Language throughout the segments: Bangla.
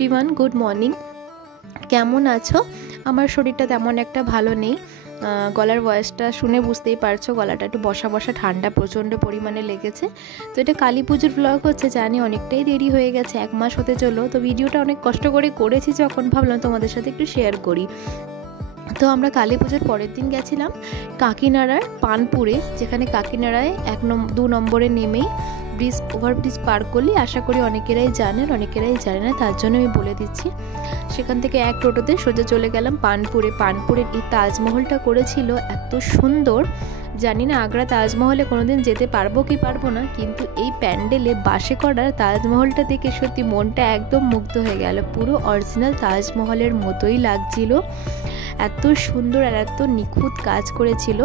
Everyone, good morning. কেমন আছো? আমার শরীরটা তেমন একটা ভালো নেই। গলার ভয়েসটা শুনে বুঝতেই পারছো, গলাটা একটু বসা বসা, ঠান্ডা প্রচণ্ড পরিমাণে লেগেছে। তো এটা কালী পুজোর ব্লগ হচ্ছে, জানি অনেকটাই দেরি হয়ে গেছে, 1 মাস হতে চলো। তো ভিডিওটা অনেক কষ্ট করে করেছি, যখন ভাবলাম তোমাদের সাথে একটু শেয়ার করি। তো আমরা কালী পুজোর পরের দিন গেছিলাম কাকিনাড়ার পানপুরে, যেখানে কাকিনাড়ায় 2 নম্বরে নেমেই ওভারব্রিজ পার করলে, আশা করি অনেকেরাই জানেন, অনেকেরাই জানে না, তার জন্য আমি বলে দিচ্ছি। সেখান থেকে এক টোটোতে সোজা চলে গেলাম পানপুরে। পানপুরের এই তাজমহলটা করেছিল এত সুন্দর, জানি না আগ্রা তাজমহলে কোনোদিন যেতে পারবো কি পারবো না, কিন্তু এই প্যান্ডেলে বাসে করার তাজমহলটা দেখে সত্যি মনটা একদম মুগ্ধ হয়ে গেল। পুরো অরিজিনাল তাজমহলের মতোই লাগছিল, এত সুন্দর আর এত নিখুঁত কাজ করেছিল।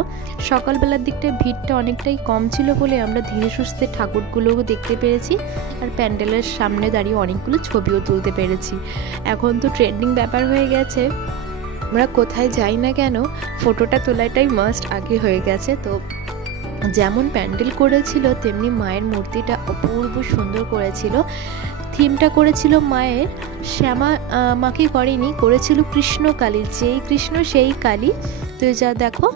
সকালবেলার দিকটা ভিড়টা অনেকটাই কম ছিল বলে আমরা ধীরে সুস্থে ঠাকুরগুলোও দেখতে পেরেছি, আর প্যান্ডেলের সামনে দাঁড়িয়ে অনেকগুলো ছবিও তুলতে পেরেছি। এখন তো ট্রেন্ডিং ব্যাপার হয়ে গেছে, আমরা কোথায় যাই না কেন ফটোটা তোলাটাই মাস্ট আগে হয়ে গেছে। তো যেমন প্যান্ডেল করেছিল তেমনি মায়ের মূর্তিটা অপূর্ব সুন্দর করেছিল। থিমটা করেছিল মায়ের, শ্যামা মাকে করেনি, করেছিল কৃষ্ণ কালী, যেই কৃষ্ণ সেই কালী। তো যা দেখো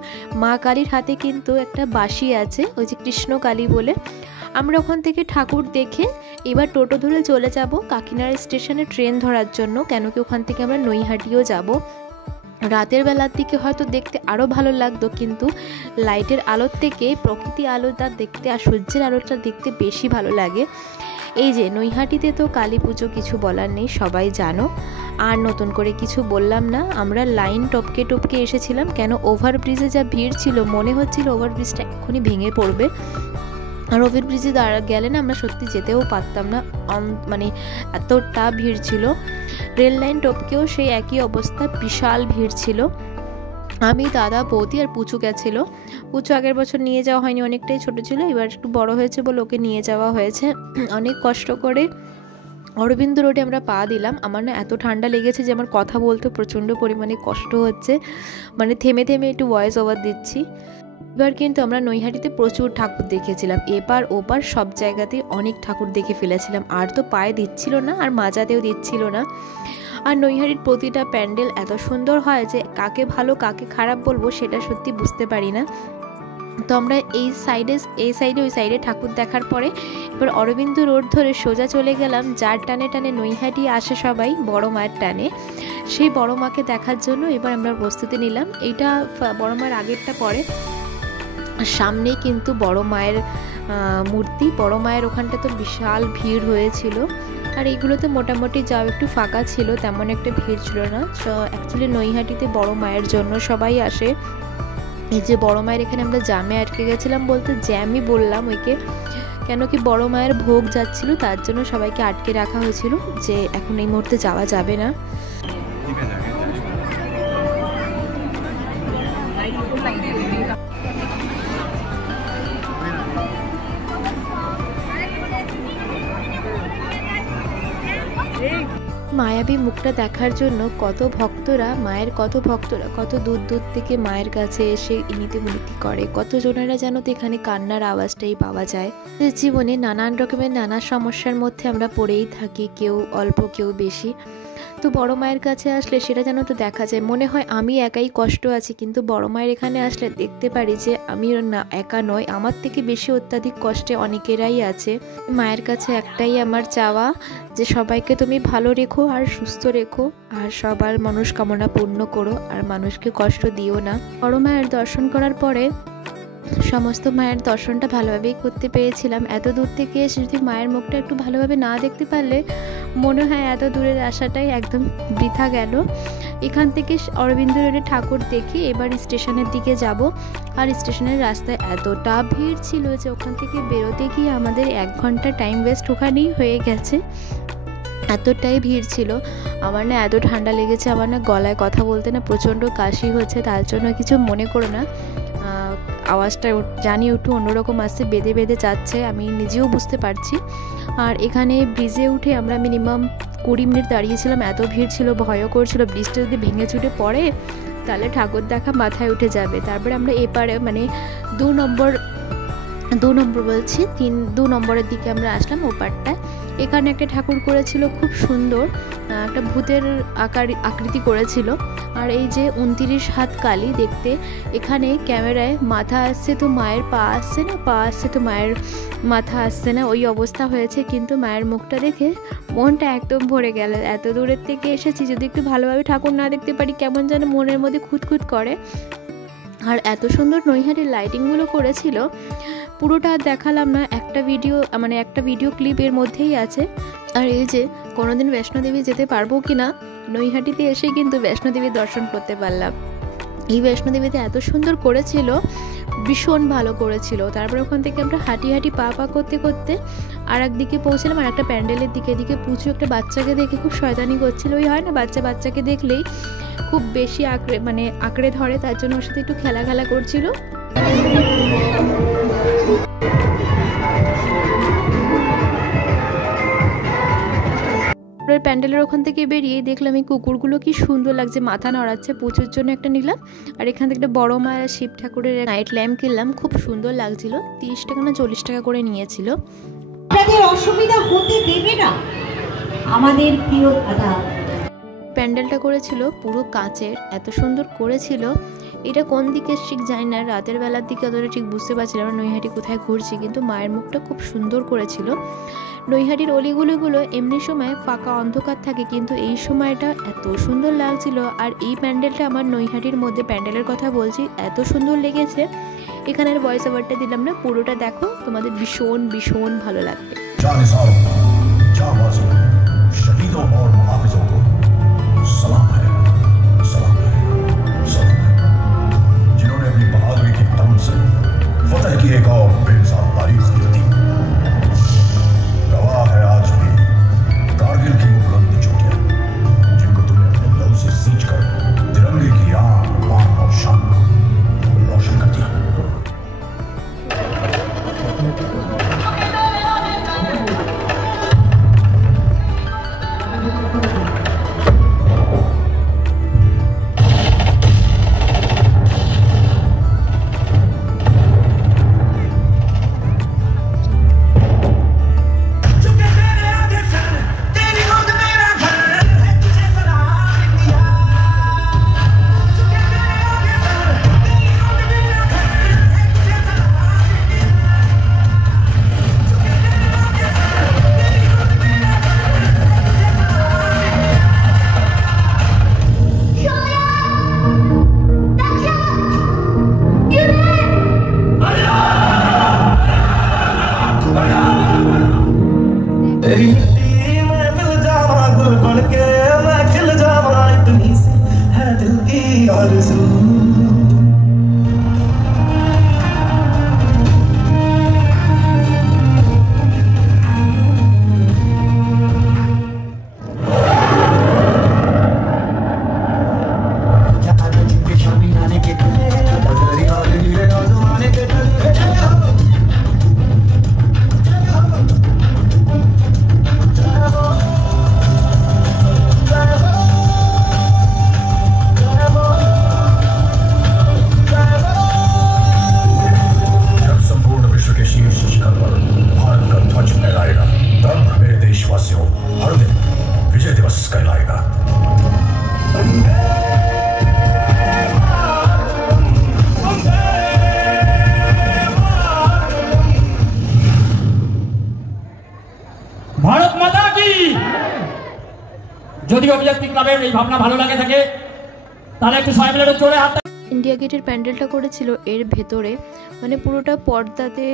মা কালীর হাতে কিন্তু একটা বাঁশি আছে, ওই যে কৃষ্ণ কালী বলে। আমরা ওখান থেকে ঠাকুর দেখে এবার টোটো ধরে চলে যাব কাকিনাড়া স্টেশনে ট্রেন ধরার জন্য, কেন কি ওখান থেকে আমরা নৈহাটিও যাব। রাতের বেলার দিকে হয়তো দেখতে আরও ভালো লাগতো, কিন্তু লাইটের আলোর থেকে প্রকৃতি আলোটা দেখতে আর সূর্যের আলোটা দেখতে বেশি ভালো লাগে। এই যে নৈহাটিতে তো কালী পুজো, কিছু বলার নেই, সবাই জানো, আর নতুন করে কিছু বললাম না। আমরা লাইন টপকে টপকে এসেছিলাম, কেন ওভারব্রিজে যা ভিড় ছিল মনে হচ্ছিল ওভারব্রিজটা এক্ষুনি ভেঙে পড়বে। আর ওভারব্রিজে গেলে না আমরা সত্যি যেতেও পারতাম না, মানে এতটা ভিড় ছিল। রেল লাইন টপকেও সেই একই অবস্থা, বিশাল ভিড় ছিল। আমি, দাদা, বৌদি আর পুচু গেছিল। পুচু আগের বছর নিয়ে যাওয়া হয়নি, অনেকটাই ছোট ছিল, এবার একটু বড় হয়েছে বলে ওকে নিয়ে যাওয়া হয়েছে। অনেক কষ্ট করে অরবিন্দ রোডে আমরা পা দিলাম। আমার না এত ঠান্ডা লেগেছে যে আমার কথা বলতে প্রচণ্ড পরিমাণে কষ্ট হচ্ছে, মানে থেমে থেমে একটু ভয়েস ওভার দিচ্ছি। এবার কিন্তু আমরা নৈহাটিতে প্রচুর ঠাকুর দেখেছিলাম, এপার ওপার সব জায়গাতেই অনেক ঠাকুর দেখে ফেলেছিলাম, আর তো পায়ে দিচ্ছিল না আর মাজাতেও দিচ্ছিল না। আর নৈহাটির প্রতিটা প্যান্ডেল এত সুন্দর হয় যে কাকে ভালো কাকে খারাপ বলবো সেটা সত্যি বুঝতে পারি না। তো আমরা এই সাইডে ওই সাইডে ঠাকুর দেখার পরে এবার অরবিন্দ রোড ধরে সোজা চলে গেলাম, যার টানে টানে নৈহাটি আসে সবাই, বড় মায়ের টানে, সেই বড় মাকে দেখার জন্য এবার আমরা প্রস্তুতি নিলাম। এইটা বড় মায়ের আগেরটা পরে, সামনেই কিন্তু বড় মায়ের মূর্তি। বড় মায়ের ওখানটা তো বিশাল ভিড় হয়েছিল, আর এইগুলোতে মোটামুটি যাও একটু ফাঁকা ছিল, তেমন একটা ভিড় ছিল না। অ্যাকচুয়ালি নৈহাটিতে বড় মায়ের জন্য সবাই আসে। এই যে বড় মায়ের এখানে আমরা জ্যামে আটকে গেছিলাম, বলতে জ্যামই বললাম ওইকে, কেন কি বড় মায়ের ভোগ যাচ্ছিল, তার জন্য সবাইকে আটকে রাখা হয়েছিল যে এখন এই মুহূর্তে যাওয়া যাবে না। মায়াবী মুখটা দেখার জন্য কত ভক্তরা কত দূর দূর থেকে মায়ের কাছে এসে ইনিতে বিনতি করে, কত জনেরা যেন তো এখানে কান্নার আওয়াজটাই পাওয়া যায়। জীবনে নানান রকমের নানা সমস্যার মধ্যে আমরা পড়েই থাকি, কেউ অল্প কেউ বেশি। তো বড় মায়ের কাছে আসলে সেটা যেন তো দেখা যায়, মনে হয় আমি একাই কষ্ট আছি, কিন্তু বড় মায়ের এখানে আসলে দেখতে পারি যে আমি না একা নয়, আমার থেকে বেশি অত্যাধিক কষ্টে অনেকেরাই আছে। মায়ের কাছে একটাই আমার চাওয়া, যে সবাইকে তুমি ভালো রেখো আর সুস্থ রেখো, আর সবার মনস্কামনা পূর্ণ করো, আর মানুষকে কষ্ট দিও না। বড় মায়ের দর্শন করার পরে সমস্ত মায়ের দর্শনটা ভালোভাবেই করতে পেরেছিলাম। এত দূর থেকে এসে যদি মায়ের মুখটা একটু ভালোভাবে না দেখতে পারলে মনে হয় এত দূরের আশাটাই একদম বৃথা গেল। এখান থেকে অরবিন্দ রোডে ঠাকুর দেখে এবার স্টেশনের দিকে যাব, আর স্টেশনের রাস্তায় এতটা ভিড় ছিল যে ওখান থেকে বেরোতে গিয়ে আমাদের 1 ঘন্টা টাইম ওয়েস্ট ওখানেই হয়ে গেছে, এতটাই ভিড় ছিল। আমার না এত ঠান্ডা লেগেছে, আমার না গলায় কথা বলতে না প্রচণ্ড কাশি হচ্ছে, তার জন্য কিছু মনে করো না, আওয়াজটা জানি একটু অন্যরকম আসছে, বেঁধে বেঁধে যাচ্ছে, আমি নিজেও বুঝতে পারছি। আর এখানে ব্রিজে উঠে আমরা মিনিমাম 20 মিনিট দাঁড়িয়েছিলাম, এত ভিড় ছিল, ভয়ও করছিল ব্রিজটা যদি ভেঙে চুটে পড়ে তাহলে ঠাকুর দেখা মাথায় উঠে যাবে। তারপরে আমরা এপারে মানে 2 নম্বর বলছি 2 নম্বরের দিকে আমরা আসলাম ওপারটায়। এখানে একটা ঠাকুর করেছিল খুব সুন্দর, একটা ভূতের আকৃতি করেছিল। আর এই যে 29 হাত কালী দেখতে, এখানে ক্যামেরায় মাথা আসছে তো মায়ের পা আসছে না, পা আসছে তো মায়ের মাথা আসছে না, ওই অবস্থা হয়েছে। কিন্তু মায়ের মুখটা দেখে মনটা একদম ভরে গেল। এত দূরের থেকে এসেছি, যদি একটু ভালোভাবে ঠাকুর না দেখতে পারি কেমন যেন মনের মধ্যে খুঁতখুত করে। আর এত সুন্দর নৈহাটির লাইটিংগুলো করেছিল, পুরোটা দেখালাম না, একটা ভিডিও ক্লিপ এর মধ্যেই আছে। আর এই যে কোনোদিন বৈষ্ণোদেবী যেতে পারবো কিনা, নৈহাটিতে এসে কিন্তু বৈষ্ণোদেবীর দর্শন করতে পারলাম। এই বৈষ্ণোদেবীতে এত সুন্দর করেছিল, ভীষণ ভালো করেছিল। তারপর ওখান থেকে আমরা হাঁটি পা করতে করতে আর একদিকে পৌঁছলাম, আর একটা প্যান্ডেলের দিকে। এদিকে পুচু একটা বাচ্চাকে দেখে খুব শয়তানি করছিল। ওই হয় না, বাচ্চাকে দেখলেই খুব বেশি আঁকড়ে ধরে, তার জন্য ওর সাথে একটু খেলা করছিল। প্যান্ডেলের ওখান থেকে বেরিয়ে দেখলাম এই কুকুরগুলো কি সুন্দর লাগছে, মাথা নড়াচ্ছে। পুজোর জন্য একটা নিলাম। আর এখান থেকে একটা বড় মায়ের শিব ঠাকুরের নাইট ল্যাম্প কিনলাম, খুব সুন্দর লাগছিল। 30 টাকা না 40 টাকা করে নিয়েছিল। আপনাদের অসুবিধা হতে দেবে না আমাদের প্রিয় দাদা। প্যান্ডেলটা করেছিল পুরো কাচের, এত সুন্দর করেছিল। এটা কোন দিকে ঠিক জানি না, রাতের বেলার দিকে অতটা ঠিক বুঝতে পারছিলাম না নৈহাটি কোথায় ঘুরছি, কিন্তু মায়ের মুখটা খুব সুন্দর করেছিল। নৈহাটির অলিগুলিগুলো এমনি সময় ফাঁকা অন্ধকার থাকে, কিন্তু এই সময়টা এত সুন্দর লাগছিল। আর এই প্যান্ডেলটা আমার নৈহাটির মধ্যে প্যান্ডেলের কথা বলছি, এত সুন্দর লেগেছে। এখানের ভয়েস ওভারটা দিলাম না, পুরোটা দেখো, তোমাদের ভীষণ ভীষণ ভালো লাগবে। सलाम है, सलाम है, सलाम है, जिन्होंने अपनी बहादुरी की तमन से फतह की एक और बेमिसाल तारीख लिख दी। गवाह है आज भी कारगिल की वो बुलंद चोटियां, जिनको तुमने अपने लहू से सींच कर तिरंगे की आन बान और शान को रोशन कर दिया। ভারত মাতা কি। যদি অভিযাত্রী ক্লাবের এই ভাবনা ভালো লাগে থাকে তাহলে একটু সবাই মিলে চলে হাত। ইন্ডিয়া গেটের প্যান্ডেলটা করেছিল এর ভেতরে, পুরোটা পর্দাতে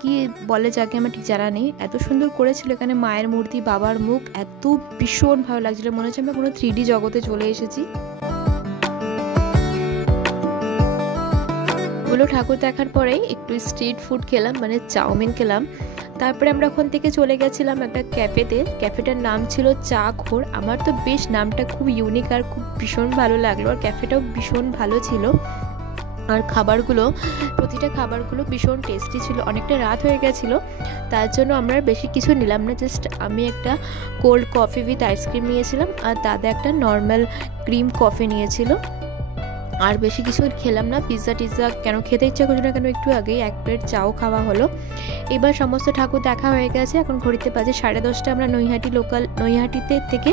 কি বলে যাকে আমার ঠিক জানা নেই, এত সুন্দর করেছিল। এখানে মায়ের মূর্তি, বাবার মুখ, এত ভীষণ ভালো লাগছিল, মনে হচ্ছে আমরা কোনো 3D জগতে চলে এসেছি। ওগুলো ঠাকুর দেখার পরেই একটু স্ট্রিট ফুড খেলাম, চাউমিন খেলাম। তারপরে আমরা ওখান থেকে চলে গেছিলাম একটা ক্যাফেতে। ক্যাফেটার নাম ছিল চা ঘোর। আমার তো বেশ নামটা খুব ইউনিক আর খুব ভীষণ ভালো লাগলো। আর ক্যাফেটাও ভীষণ ভালো ছিল। আর প্রতিটা খাবারগুলো ভীষণ টেস্টি ছিল। অনেকটা রাত হয়ে গেছিলো, তার জন্য আমরা বেশি কিছু নিলাম না। জাস্ট আমি একটা কোল্ড কফি উইথ আইসক্রিম নিয়েছিলাম, আর দাদা একটা নর্মাল ক্রিম কফি নিয়েছিল। আর বেশি কিছু খেলাম না, পিৎজা টিৎজা কেন খেতে ইচ্ছা করছে না কেন, একটু আগেই 1 প্লেট চাও খাওয়া হলো। এবার সমস্ত ঠাকুর দেখা হয়ে গেছে, এখন ঘড়িতে বাজে 10:30। আমরা নৈহাটিতে থেকে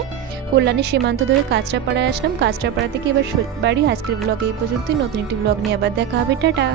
কল্যাণী সীমান্ত ধরে কাঁচরাপাড়ায় আসলাম। কাঁচরাপাড়া থেকে এবার বাড়ি। আজকের ব্লগ এই পর্যন্তই, নতুন একটি ব্লগ নিয়ে আবার দেখা হবে, টাটা।